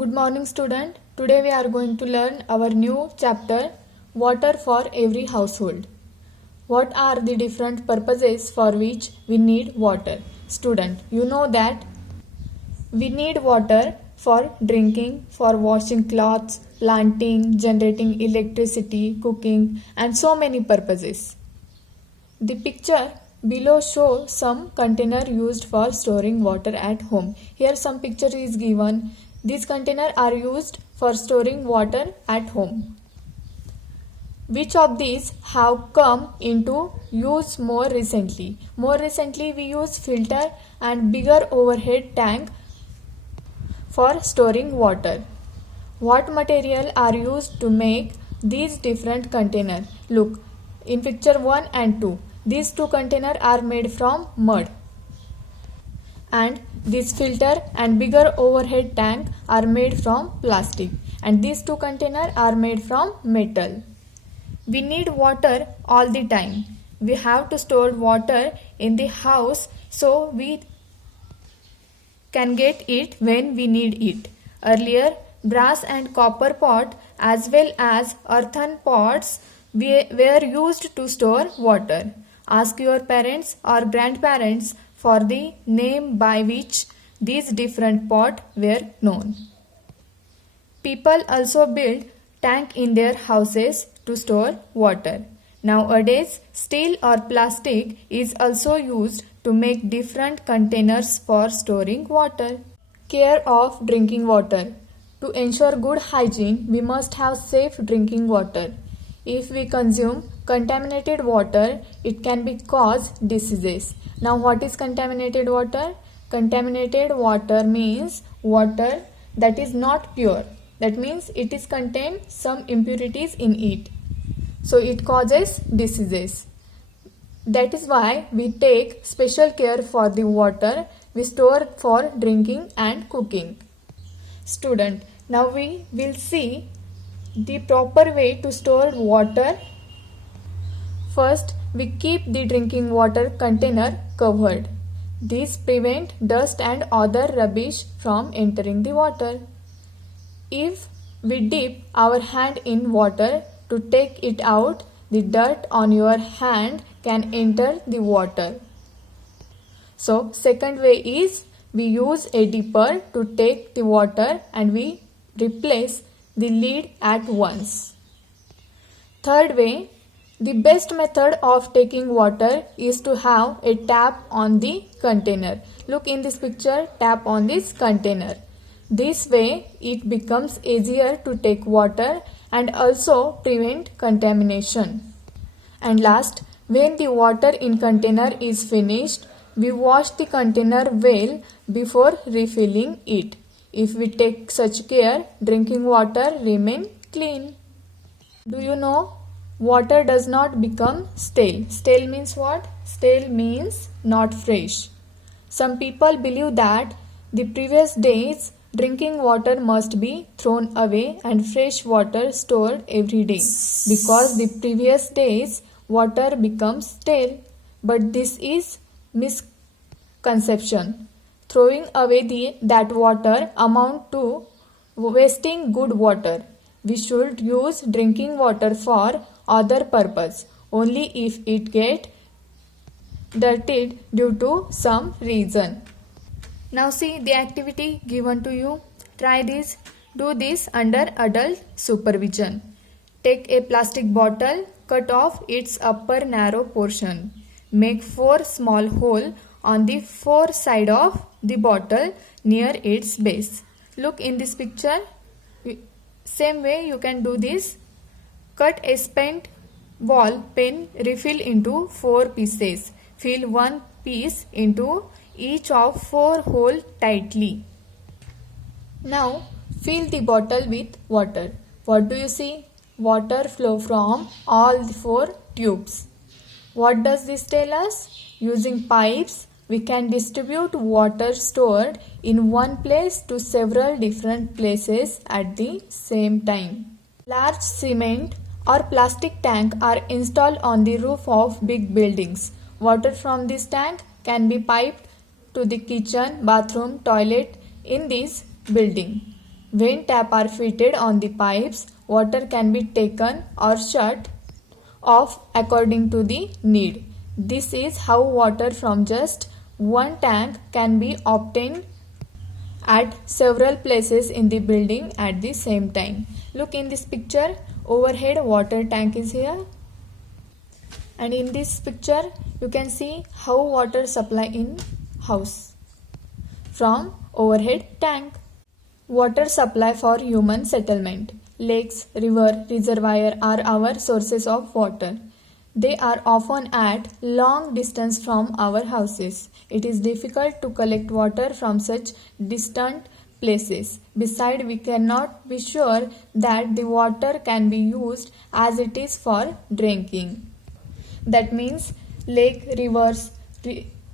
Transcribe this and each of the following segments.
Good morning student. Today we are going to learn our new chapter Water for every household. What are the different purposes for which we need water? Student, you know that we need water for drinking, for washing clothes, planting, generating electricity, cooking and so many purposes. The picture below shows some container used for storing water at home. Here some picture is given. These containers are used for storing water at home. Which of these have come into use more recently? More recently we use filter and bigger overhead tank for storing water. What material are used to make these different containers? Look, in picture 1 and 2, these two containers are made from mud. And this filter and bigger overhead tank are made from plastic. And these two containers are made from metal. We need water all the time. We have to store water in the house so we can get it when we need it. Earlier, brass and copper pot as well as earthen pots were used to store water. Ask your parents or grandparents for the name by which these different pots were known. People also build tank in their houses to store water. Nowadays, steel or plastic is also used to make different containers for storing water. Care of drinking water. To ensure good hygiene, we must have safe drinking water. If we consume contaminated water, it can be cause diseases. Now what is contaminated water? Contaminated water means water that is not pure. That means it is contained some impurities in it. So it causes diseases. That is why we take special care for the water we store for drinking and cooking. Student, now we will see the proper way to store water. First, we keep the drinking water container covered. This prevents dust and other rubbish from entering the water. If we dip our hand in water to take it out, the dirt on your hand can enter the water. So, second way is we use a dipper to take the water and we replace the lid at once. Third way, the best method of taking water is to have a tap on the container. Look in this picture, tap on this container. This way it becomes easier to take water and also prevent contamination. And last, when the water in container is finished, we wash the container well before refilling it. If we take such care, drinking water remain clean. Do you know water does not become stale? Stale means what? Stale means not fresh. Some people believe that the previous day's drinking water must be thrown away and fresh water stored every day because the previous day's water becomes stale. But this is misconception. Throwing away that water amount to wasting good water. We should use drinking water for other purpose only if it get dirtied due to some reason. Now see the activity given to you. Try this. Do this under adult supervision. Take a plastic bottle, cut off its upper narrow portion. Make 4 small holes on the 4 sides of the bottle near its base. Look in this picture. Same way you can do this. Cut a spent ball pen, refill into 4 pieces. Fill 1 piece into each of 4 holes tightly. Now fill the bottle with water. What do you see? Water flow from all the 4 tubes. What does this tell us? Using pipes, we can distribute water stored in one place to several different places at the same time. Large cement or plastic tank are installed on the roof of big buildings. Water from this tank can be piped to the kitchen, bathroom, toilet in this building. When taps are fitted on the pipes, water can be taken or shut off according to the need. This is how water from just one tank can be obtained at several places in the building at the same time. Look in this picture, overhead water tank is here, and in this picture you can see how water supply in house from overhead tank. Water supply for human settlement. Lakes, river, reservoir are our sources of water. They are often at long distance from our houses. It is difficult to collect water from such distant places. Besides, we cannot be sure that the water can be used as it is for drinking. That means lake, rivers,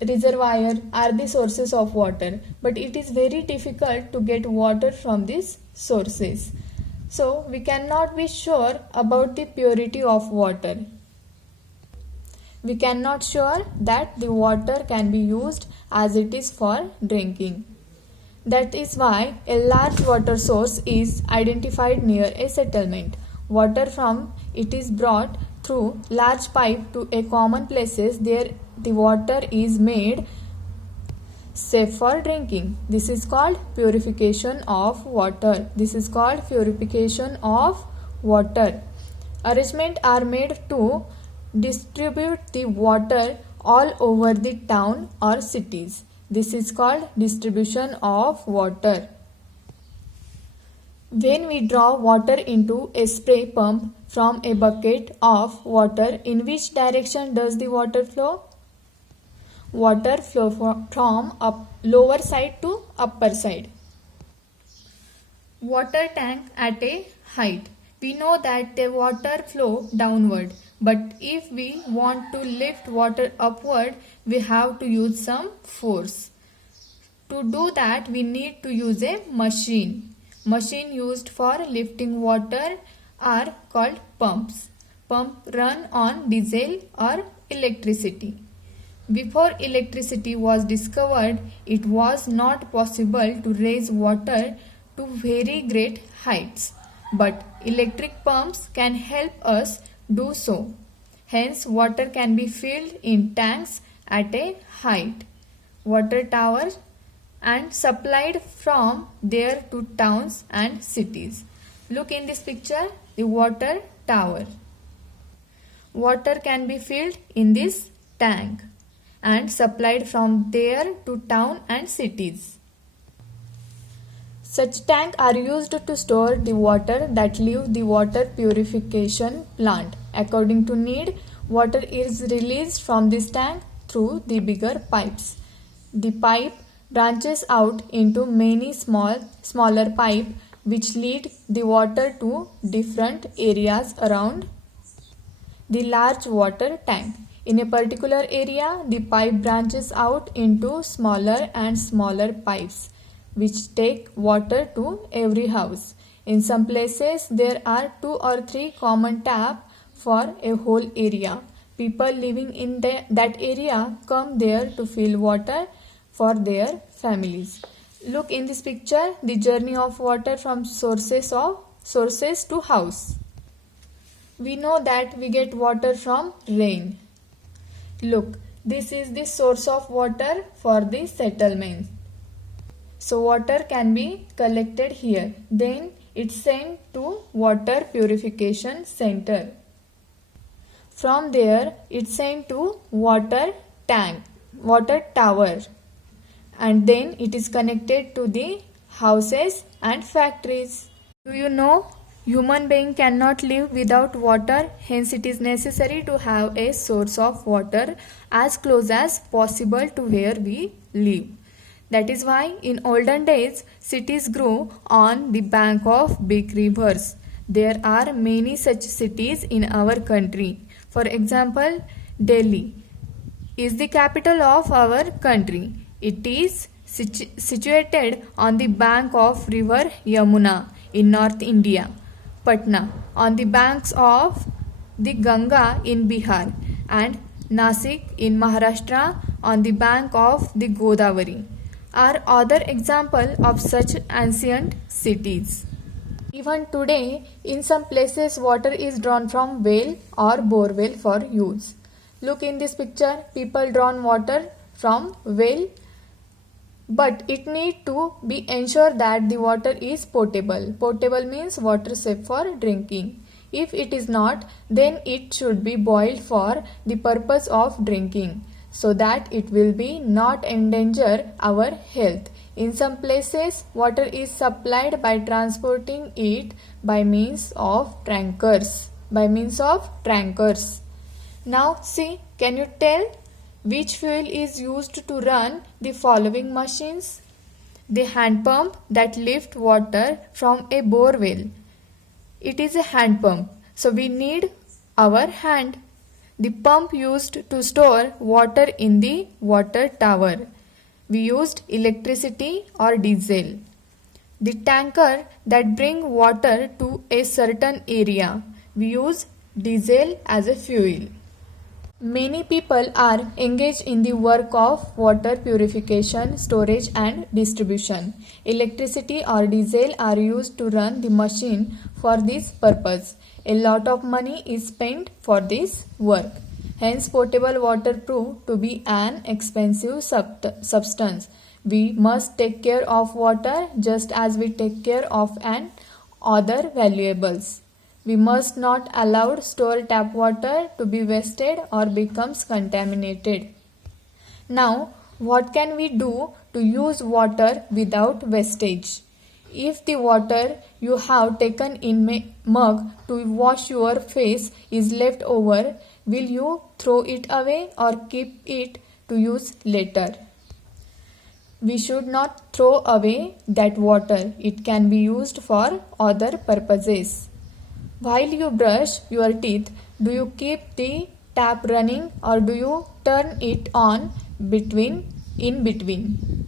reservoir are the sources of water, but it is very difficult to get water from these sources. So we cannot be sure about the purity of water. We cannot sure that the water can be used as it is for drinking. That is why a large water source is identified near a settlement. Water from it is brought through large pipe to a common places. There the water is made safe for drinking. This is called purification of water. This is called purification of water. Arrangements are made to distribute the water all over the town or cities. This is called distribution of water. When we draw water into a spray pump from a bucket of water, in which direction does the water flow? Water flow from lower side to upper side. Water tank at a height. We know that the water flow downward, but if we want to lift water upward, we have to use some force. To do that, we need to use a machine. Machine used for lifting water are called pumps. Pump run on diesel or electricity. Before electricity was discovered, it was not possible to raise water to very great heights. But electric pumps can help us do so. Hence, water can be filled in tanks at a height, water towers, and supplied from there to towns and cities. Look in this picture, the water tower. Water can be filled in this tank and supplied from there to town and cities. Such tanks are used to store the water that leave the water purification plant. According to need, water is released from this tank through the bigger pipes. The pipe branches out into many smaller pipes which lead the water to different areas around the large water tank. In a particular area, the pipe branches out into smaller and smaller pipes which take water to every house. In some places, there are 2 or 3 common taps for a whole area. People living in that area come there to fill water for their families. Look in this picture, the journey of water from sources to house. We know that we get water from rain. Look, this is the source of water for the settlement. So water can be collected here. Then it's sent to water purification center. From there it's sent to water tank, water tower. And then it is connected to the houses and factories. Do you know? Human being cannot live without water, hence it is necessary to have a source of water as close as possible to where we live. That is why in olden days cities grew on the bank of big rivers. There are many such cities in our country. For example, Delhi is the capital of our country. It is situated on the bank of river Yamuna in North India. Patna on the banks of the Ganga in Bihar, and Nasik in Maharashtra on the bank of the Godavari. are other example of such ancient cities. Even today, in some places, water is drawn from well or borewell for use. Look in this picture, people drawn water from well, but it need to be ensured that the water is potable. Potable means water safe for drinking. If it is not, then it should be boiled for the purpose of drinking, so that it will be not endanger our health. In some places, water is supplied by transporting it by means of tankers. Now see, can you tell which fuel is used to run the following machines? The hand pump that lifts water from a bore well. It is a hand pump, so we need our hand. The pump used to store water in the water tower. We used electricity or diesel. The tanker that bring water to a certain area. We use diesel as a fuel. Many people are engaged in the work of water purification, storage and distribution. Electricity or diesel are used to run the machine for this purpose. A lot of money is spent for this work. Hence, potable water proved to be an expensive substance. We must take care of water just as we take care of other valuables. We must not allow stored tap water to be wasted or becomes contaminated. Now, what can we do to use water without wastage? If the water you have taken in mug to wash your face is left over, will you throw it away or keep it to use later? We should not throw away that water. It can be used for other purposes. While you brush your teeth, do you keep the tap running or do you turn it on in between?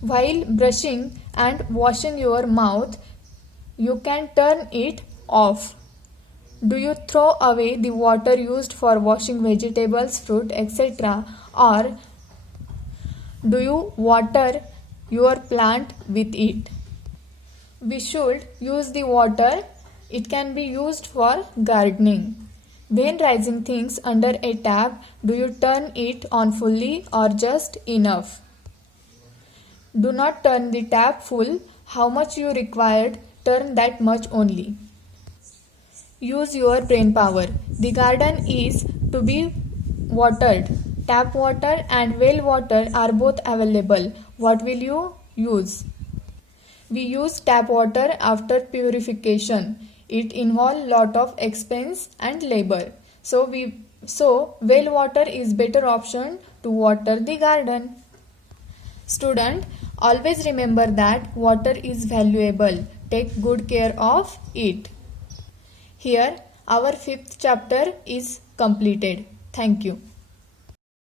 While brushing and washing your mouth, you can turn it off. Do you throw away the water used for washing vegetables, fruit, etc. or do you water your plant with it? We should use the water. It can be used for gardening. When raising things under a tap, do you turn it on fully or just enough? Do not turn the tap full. How much you required, turn that much only. Use your brain power. The garden is to be watered. Tap water and well water are both available. What will you use? We use tap water after purification. It involves lot of expense and labor. So well water is better option to water the garden. Student, always remember that water is valuable. Take good care of it. Here our 5th chapter is completed. Thank you.